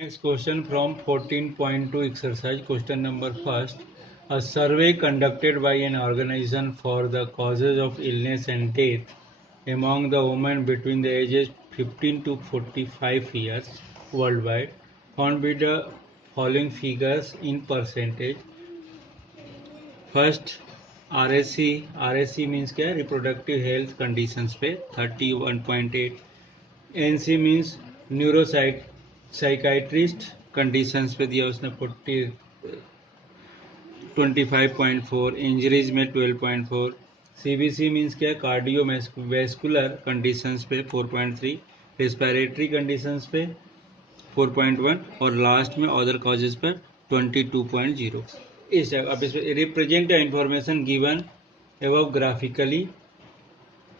Next question from 14.2 exercise, question number first. A survey conducted by an organization for the causes of illness and death among the women between the ages 15 to 45 years worldwide found with the following figures in percentage. First, RSC means क्या है, reproductive health conditions पे 31.8. NC means न्यूरोसाइकाइट्रिस्ट conditions पे दिया उसने 25.4. Injuries में 12.4. CBC means क्या है, cardiovascular conditions पे 4.3. रेस्पिरेटरी कंडीशंस पे 4.1 और लास्ट में अदर कॉजेज पर 22.0. इस अब इसमें represent the information given above graphically.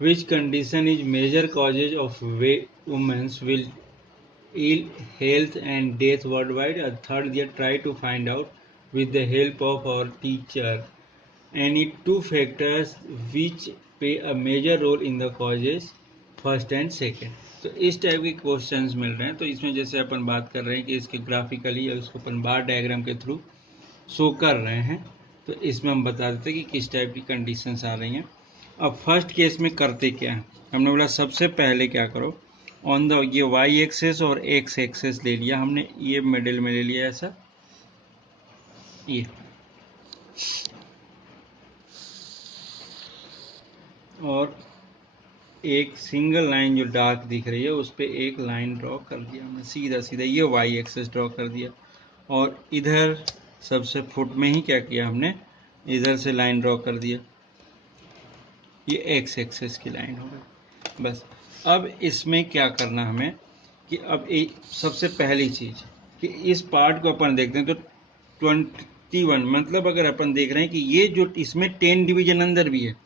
Which condition is major causes of women's will ill health and death worldwide? Third, they try to find out with the help of our teacher any two factors which play a major role in the causes, first and second. तो इस type के questions मिल रहे हैं. तो इसमें जैसे अपन बात कर रहे हैं कि इसके ग्राफिकली या उसको अपन बार डायग्राम के थ्रू शो कर रहे हैं, तो इसमें हम बता देते हैं कि किस टाइप की कंडीशंस आ रही हैं. अब फर्स्ट केस में करते क्या है, हमने बोला सबसे पहले क्या करो, ऑन द ये वाई एक्सेस और एक्स एक्सेस ले लिया हमने, ये मिडिल में ले लिया ऐसा, ये और एक सिंगल लाइन जो डार्क दिख रही है उस पर एक लाइन ड्रॉ कर दिया हमने सीधा सीधा, ये वाई एक्सेस ड्रॉ कर दिया. और इधर सबसे फुट में ही क्या किया हमने, इधर से लाइन ड्रॉ कर दिया, ये एक्स एक्सेस की लाइन हो गई. बस अब इसमें क्या करना हमें कि अब सबसे पहली चीज कि इस पार्ट को अपन देखते हैं तो 21, मतलब अगर अपन देख रहे हैं कि ये जो इसमें 10 डिवीजन अंदर भी है,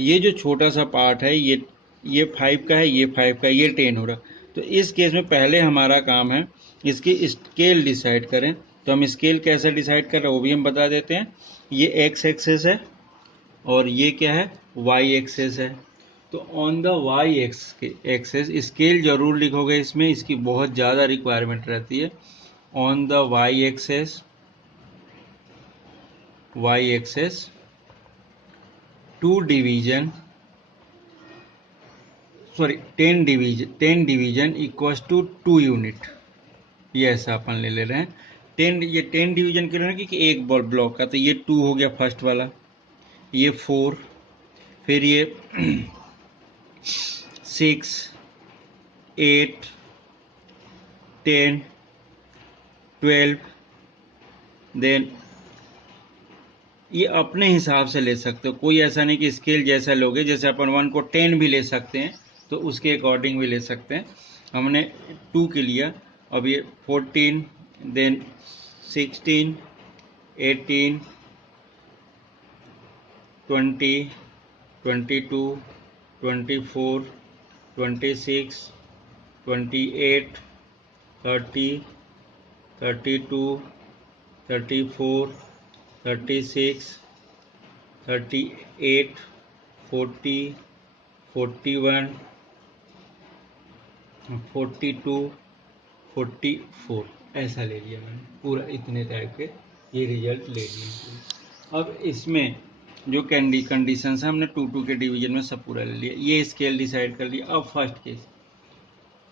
ये जो छोटा सा पार्ट है ये 5 का है, ये 5 का, ये 10 हो रहा. तो इस केस में पहले हमारा काम है इसकी स्केल डिसाइड करें. तो हम स्केल कैसे डिसाइड कर रहे हैं वो भी हम बता देते हैं. ये एक्स एक्सेस है और ये क्या है, वाई एक्सेस है. तो on the y axis scale जरूर लिखोगे, इसमें इसकी बहुत ज़्यादा रिक्वायरमेंट रहती है. On the y axis 10 division equals to 2 unit, ये ऐसा अपन ले रहे हैं. 10 डिवीजन के लिए कि एक बॉल ब्लॉक का, तो ये 2 हो गया फर्स्ट वाला, ये 4, फिर ये 6, 8, 10, 12, देन ये अपने हिसाब से ले सकते हो, कोई ऐसा नहीं कि स्केल जैसा लोगे, जैसे अपन 1 को 10 भी ले सकते हैं तो उसके अकॉर्डिंग भी ले सकते हैं. हमने 2 के लिया. अब ये 14, देन 16, 18, 20, 22, 24, 26, 28, 30, 32, 34, 36, 38, 40, 41, 42, 44, ऐसा ले लिया मैंने पूरा, इतने टाइप के ये रिजल्ट ले लिए. अब इसमें जो कंडीशंस है हमने 2 के डिवीजन में सब पूरा ले लिया, ये स्केल डिसाइड कर लिया. अब फर्स्ट केस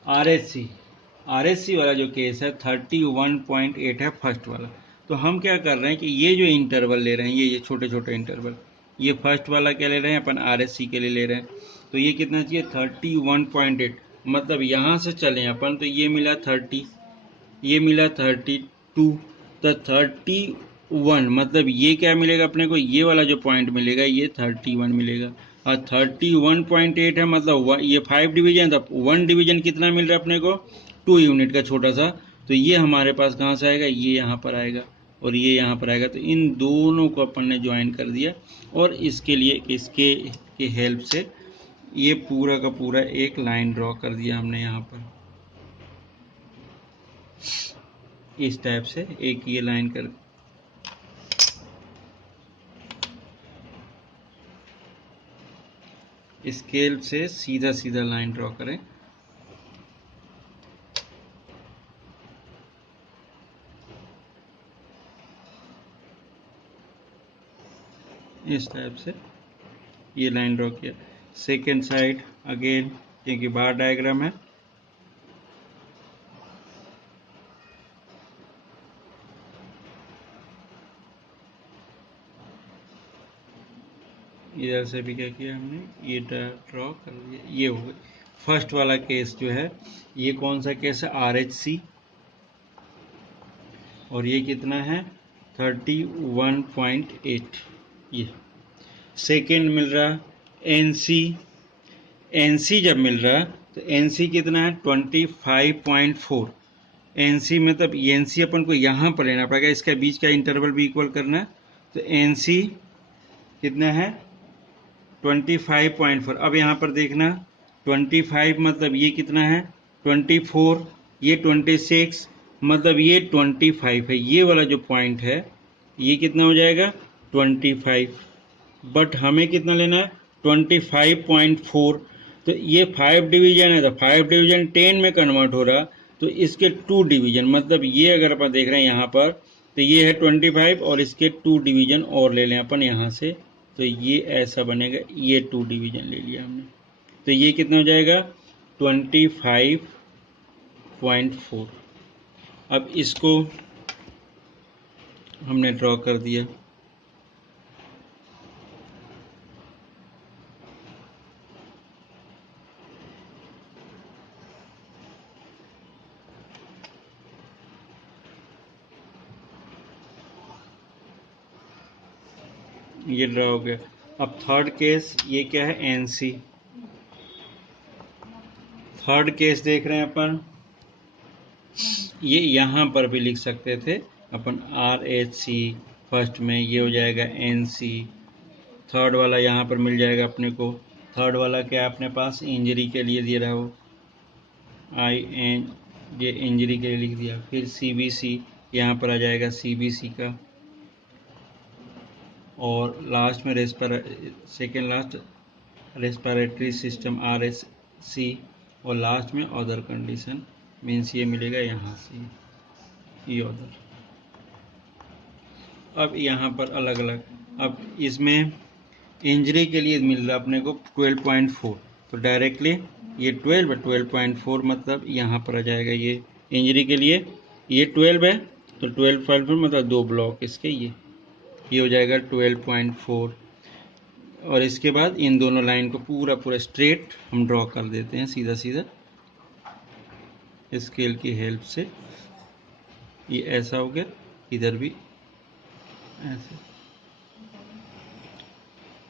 आरएससी वाला जो केस है 31.8 है फर्स्ट वाला. तो हम क्या कर रहे हैं कि ये जो इंटरवल ले रहे हैं, ये छोटे छोटे इंटरवल, ये फर्स्ट वाला क्या ले रहे हैं अपन, आरएससी के लिए ले रहे हैं. तो ये कितना चाहिए, 31.8, मतलब यहाँ से चलें अपन तो ये मिला 30, ये मिला 32, तो 31 मतलब ये क्या मिलेगा अपने को, ये वाला जो पॉइंट मिलेगा ये 31 मिलेगा. और 31.8 है, मतलब ये 5 डिवीजन, तो 1 डिवीजन कितना मिल रहा है अपने को, 2 यूनिट का छोटा सा. तो ये हमारे पास कहाँ से आएगा, ये यहाँ पर आएगा और ये यहाँ पर आएगा. तो इन दोनों को अपन ने ज्वाइन कर दिया और इसके लिए इसके की हेल्प से ये पूरा का पूरा एक लाइन ड्रॉ कर दिया हमने यहाँ पर, इस टाइप से एक ये लाइन कर. स्केल से सीधा सीधा लाइन ड्रॉ करें। इस टाइप से ये लाइन ड्रॉ किया। सेकेंड साइड अगेन, क्योंकि बार डायग्राम है, इधर से भी क्या किया हमने, ये ड्रॉ कर लिया। ये हो गया फर्स्ट वाला केस जो है। ये कौन सा केस है, RHC, और ये कितना है 31.8। ये सेकेंड मिल रहा NC जब मिल रहा तो NC कितना है 25.4। NC मतलब NC अपन को यहाँ पर लेना पड़ेगा, इसका बीच का इंटरवल भी इक्वल करना है। तो NC कितना है 25.4। अब यहाँ पर देखना 25 मतलब ये कितना है 24, ये 26 मतलब ये 25 है। ये वाला जो पॉइंट है ये कितना हो जाएगा 25, बट हमें कितना लेना है 25.4। तो ये 5 डिवीजन है, तो 5 डिवीजन 10 में कन्वर्ट हो रहा, तो इसके 2 डिवीजन, मतलब ये अगर अपन देख रहे हैं यहाँ पर, तो ये है 25 और इसके 2 डिवीजन और ले लें अपन यहाँ से, तो ये ऐसा बनेगा। ये 2 डिवीजन ले लिया हमने, तो ये कितना हो जाएगा 25.4। अब इसको हमने ड्रॉ कर दिया। ये ड्रॉ हो गया। अब थर्ड केस, ये क्या है NC। थर्ड केस देख रहे हैं अपन, ये यहाँ पर भी लिख सकते थे अपन RHC, फर्स्ट में ये हो जाएगा NC। थर्ड वाला यहाँ पर मिल जाएगा अपने को। थर्ड वाला क्या अपने पास इंजरी के लिए दे रहा हो, IN, ये इंजरी के लिए लिख दिया। फिर CBC यहाँ पर आ जाएगा CBC का, और लास्ट में second last respiratory system RSC, और लास्ट में अदर कंडीशन मीन्स ये मिलेगा यहाँ से ये अदर। अब यहाँ पर अलग अलग, अब इसमें इंजरी के लिए मिल रहा अपने को 12.4, तो डायरेक्टली ये 12 है, 12.4 मतलब यहाँ पर आ जाएगा। ये इंजरी के लिए ये 12 है, तो 12.4 मतलब 2 ब्लॉक इसके, ये हो जाएगा 12.4। और इसके बाद इन दोनों लाइन को पूरा पूरा स्ट्रेट हम ड्रॉ कर देते हैं सीधा सीधा स्केल की हेल्प से। ये ऐसा हो गया, इधर भी ऐसे।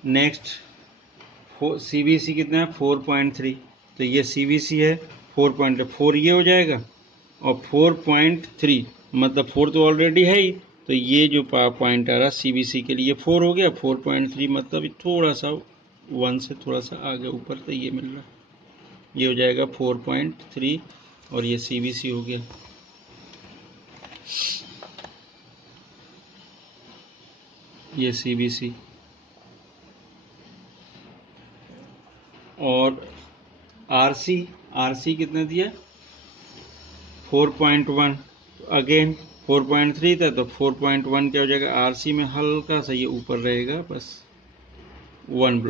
नेक्स्ट CBC कितना है 4.3, तो ये CBC है 4.4, ये हो जाएगा। और 4.3 मतलब 4 तो ऑलरेडी है ही, तो ये जो पॉइंट आ रहा CBC के लिए 4 हो गया। 4.3 मतलब थोड़ा सा 1 से थोड़ा सा आगे ऊपर, तो ये मिल रहा, ये हो जाएगा 4.3, और ये CBC हो गया। ये CBC, और RC कितना दिया 4.1, अगेन 4.3 था, तो 4.1 क्या हो जाएगा RC में हल्का सा ये ऊपर रहेगा, बस 1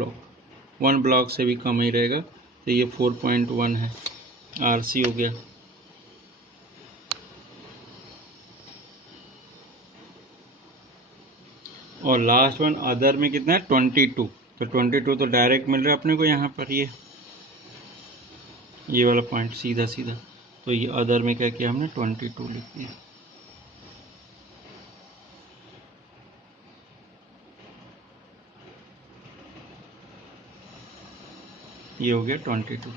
ब्लॉक से भी कम ही रहेगा, तो ये 4.1 है, RC हो गया। और लास्ट वन अदर में कितना है 22, तो 22 तो डायरेक्ट मिल रहा है अपने को यहाँ पर, ये वाला पॉइंट सीधा सीधा, तो ये अदर में क्या किया हमने 22 लिख दिया। ये हो गया 22।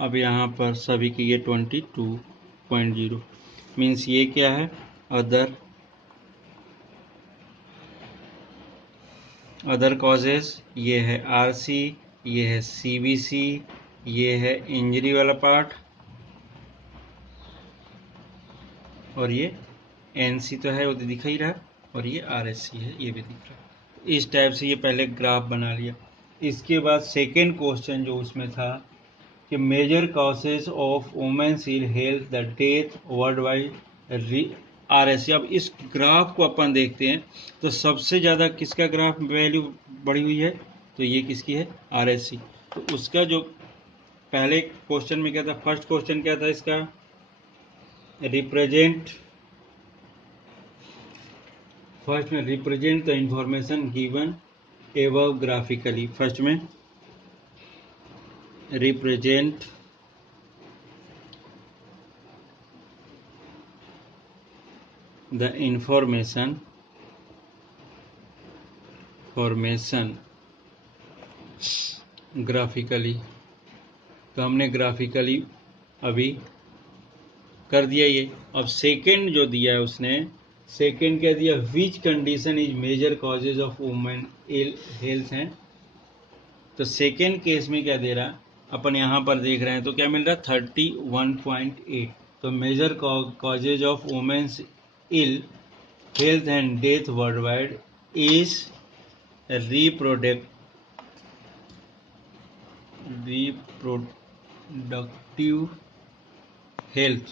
अब यहाँ पर सभी की ये 22.0 मीन्स ये क्या है अदर कॉजेज, ये है RC, ये है CBC, ये है इंजरी वाला पार्ट, और ये NC तो है वो तो दिखा ही रहा, और ये RSC है ये भी दिख रहा है। इस टाइप से ये पहले ग्राफ बना लिया। इसके बाद सेकेंड क्वेश्चन जो उसमें था कि major causes of women's ill health the death worldwide RSC। अब इस ग्राफ को अपन देखते हैं तो सबसे ज़्यादा किसका ग्राफ वैल्यू बढ़ी हुई है, तो ये किसकी है, RSC। तो उसका जो पहले क्वेश्चन में क्या था, फर्स्ट क्वेश्चन क्या था इसका, रिप्रेजेंट, फर्स्ट में represent the information given above graphically, first में रिप्रेजेंट द इंफॉर्मेशन ग्राफिकली। तो हमने ग्राफिकली अभी कर दिया ये। अब सेकेंड जो दिया है उसने, सेकेंड क्या दिया, which condition is major causes of women ill health है। तो सेकेंड केस में क्या दे रहा, अपन यहाँ पर देख रहे हैं तो क्या मिल रहा है 31.8। तो major causes of women's ill health and death worldwide is reproductive health,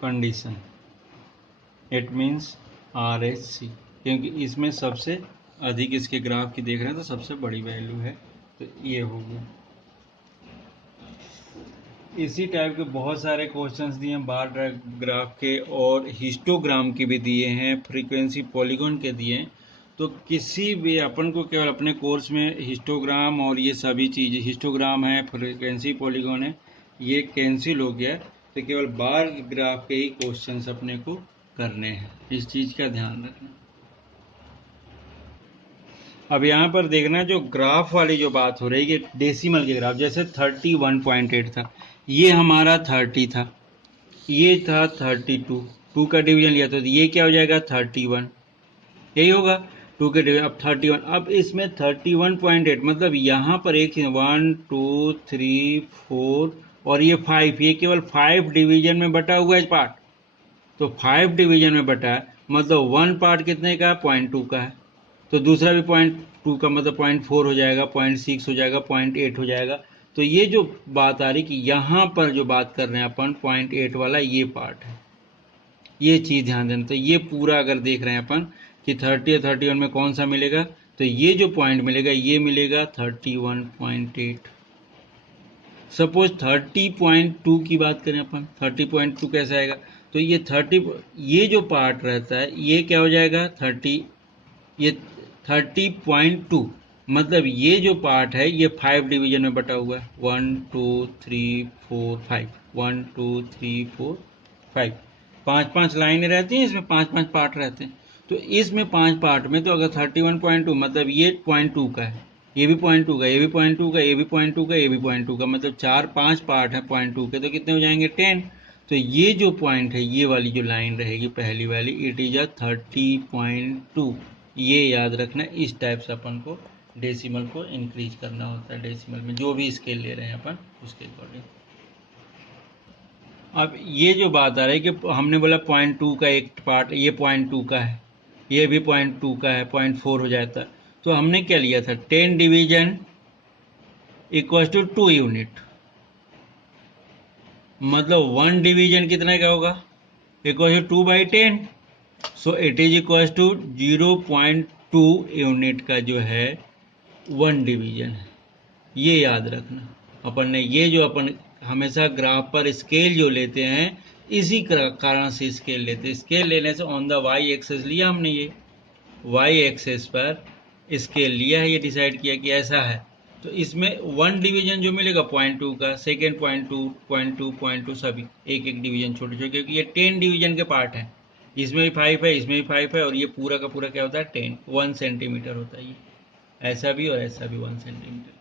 condition, it means RSC, क्योंकि इसमें सबसे अधिक इसके ग्राफ की देख रहे हैं तो सबसे बड़ी वैल्यू है, तो ये होगी। इसी टाइप के बहुत सारे क्वेश्चंस दिए हैं बार ग्राफ के, और हिस्टोग्राम के भी दिए हैं, फ्रीक्वेंसी पॉलीगॉन के दिए हैं। तो किसी भी अपन को केवल अपने कोर्स में हिस्टोग्राम और ये सभी चीज़ें, हिस्टोग्राम है, फ्रीक्वेंसी पॉलीगॉन है, ये कैंसिल हो गया, तो केवल बार ग्राफ के ही क्वेश्चंस अपने को करने हैं, इस चीज़ का ध्यान रखना। अब यहाँ पर देखना, जो ग्राफ वाली जो बात हो रही है डेसिमल के ग्राफ, जैसे 31.8 था, ये हमारा 30 था, ये था 32, 2 का डिवीजन लिया तो ये क्या हो जाएगा 31, यही होगा 2 के डिवीजन। अब 31, अब इसमें 31.8 मतलब यहाँ पर एक 1 2 3 4 और ये 5, ये केवल 5 डिवीजन में बटा हुआ है पार्ट। तो 5 डिवीजन में बटा है मतलब 1 पार्ट कितने का है, 0.2 का है। तो दूसरा भी 0.2 का मतलब 0.4 हो जाएगा, 0.6 हो जाएगा, 0.8 हो जाएगा। तो ये जो बात आ रही कि यहाँ पर जो बात कर रहे हैं अपन 0.8 वाला ये पार्ट है, ये चीज़ ध्यान देना। तो ये पूरा अगर देख रहे हैं अपन कि 30 या 31 में कौन सा मिलेगा, तो ये जो पॉइंट मिलेगा ये मिलेगा 31.8। सपोज 30.2 की बात करें अपन, 30.2 कैसे आएगा, तो ये 30, ये जो पार्ट रहता है ये क्या हो जाएगा 30, ये 30.2 मतलब ये जो पार्ट है ये 5 डिवीजन में बटा हुआ है, 1 2 3 4 5, 1 2 3 4 5, 5 लाइनें रहती हैं इसमें, 5 पार्ट रहते हैं। तो इसमें 5 पार्ट में तो अगर 31.2 मतलब ये 0.2 का है, ये भी 0.2 का, ये भी 0.2 का, ये भी 0.2 का, ये भी 0.2 का, मतलब 4-5 पार्ट है 0.2 के, तो कितने हो जाएंगे 10। तो ये जो पॉइंट है, ये वाली जो लाइन रहेगी पहली वाली, इट इज अ 30.2। ये याद रखना, इस टाइप से अपन को डेसिमल को इंक्रीज करना होता है, डेसिमल में जो भी स्केल ले रहे हैं अपन उसके अकॉर्डिंग। अब ये जो बात आ रही है कि हमने बोला 0.2 का एक पार्ट, ये 0.2 का है, ये भी 0.2 का है, 0.4 हो जाता है। तो हमने क्या लिया था 10 डिवीजन इक्वल टू 2 यूनिट, मतलब 1 डिवीजन कितने का होगा, equal to 2/10। So it is equal to 0.2 unit का जो है 1 डिवीजन है, ये याद रखना। अपन ने ये जो अपन हमेशा ग्राफ पर स्केल जो लेते हैं इसी कारण से स्केल लेते हैं, स्केल लेने से ऑन द वाई एक्सेस लिया हमने, ये वाई एक्सेस पर स्केल लिया है, ये डिसाइड किया कि ऐसा है। तो इसमें 1 डिवीजन जो मिलेगा 0.2 का, सेकेंड 0.2 0.2 0.2 सभी एक एक डिवीजन छोटे छोटे, क्योंकि ये 10 डिवीजन के पार्ट हैं, इसमें भी 5 है, इसमें भी 5 है, और ये पूरा का पूरा क्या होता है 10, 1 सेंटीमीटर होता है ये, ऐसा भी और ऐसा भी 1 सेंटीमीटर।